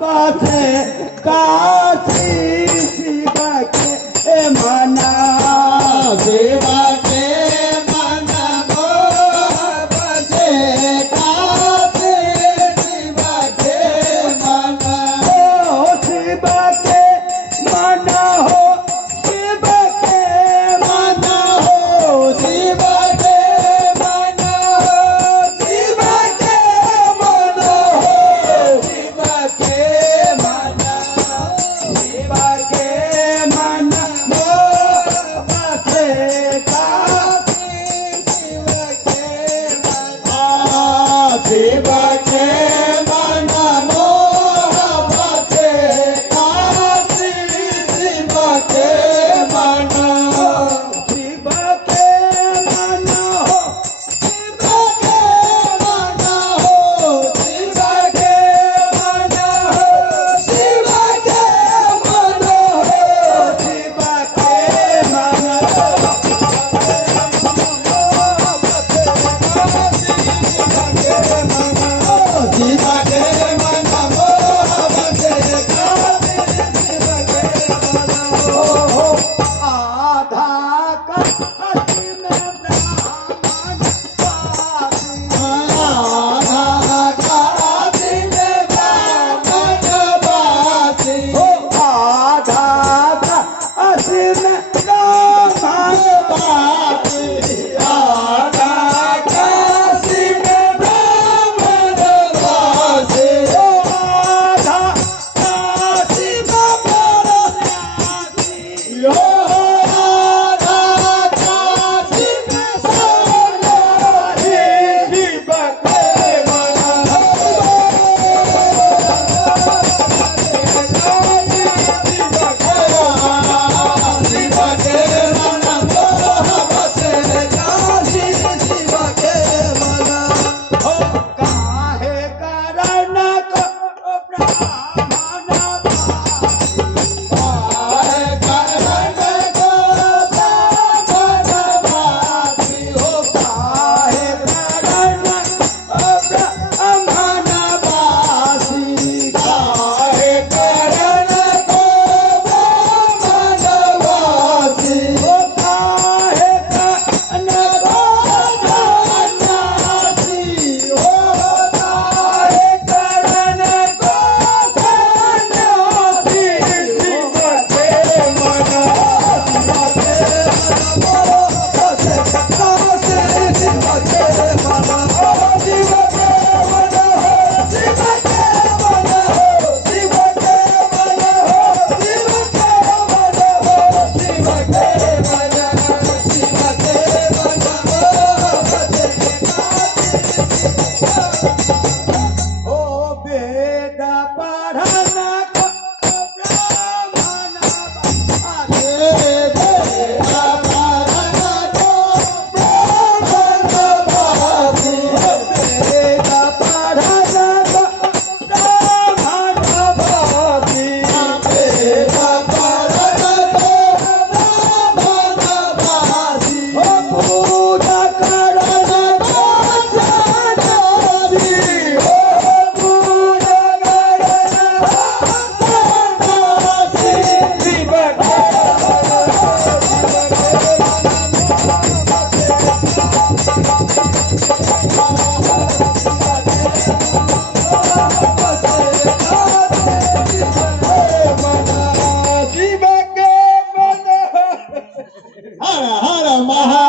बासे काशी शिवा के मना शिवा के मन मोह बसे काशी शिवा के मन हो शिवा के मना हो शिवा के मना हो शिवा के मन शिवा के मन शिवा के मन शिवा के मन मोह बसे काशी शिवा के मना शिवा के मन मोह बसे काशी शिवा के मन शिवा के मन हो शिवा के मन हो शिवा के मन हो शिवा के मन हो शिवा के मन शिवा के मन मोह बसे आधा काशी में ब्राह्मण वासी आधा काशी में ब्राह्मण वासी आधा काशी में ब्राह्मण वासी आधा काशी में ब्राह्मण वासी आधा काशी में परन्यासी यो आधा काशी में सोनारी शिवा के मन शिवा के मन मोह बसे काशी शिवा के मन हो काहे कारण को ब्राह्मण काहे करण को ब्राह्मण वासी हो काहे कारण ब्राह्मण वासी काहे करण को ब्राह्मण वासी हो काहे कारण सन्यासी हो काहे कारण को सन्यासी शिव के मन हो वेद पढ़ना को ब्राह्मण वेद पढ़ना को ब्राह्मण भासी हो पूजा करना को सन्यासी हो पूजा करना सन्यासी शिव के हर हर महा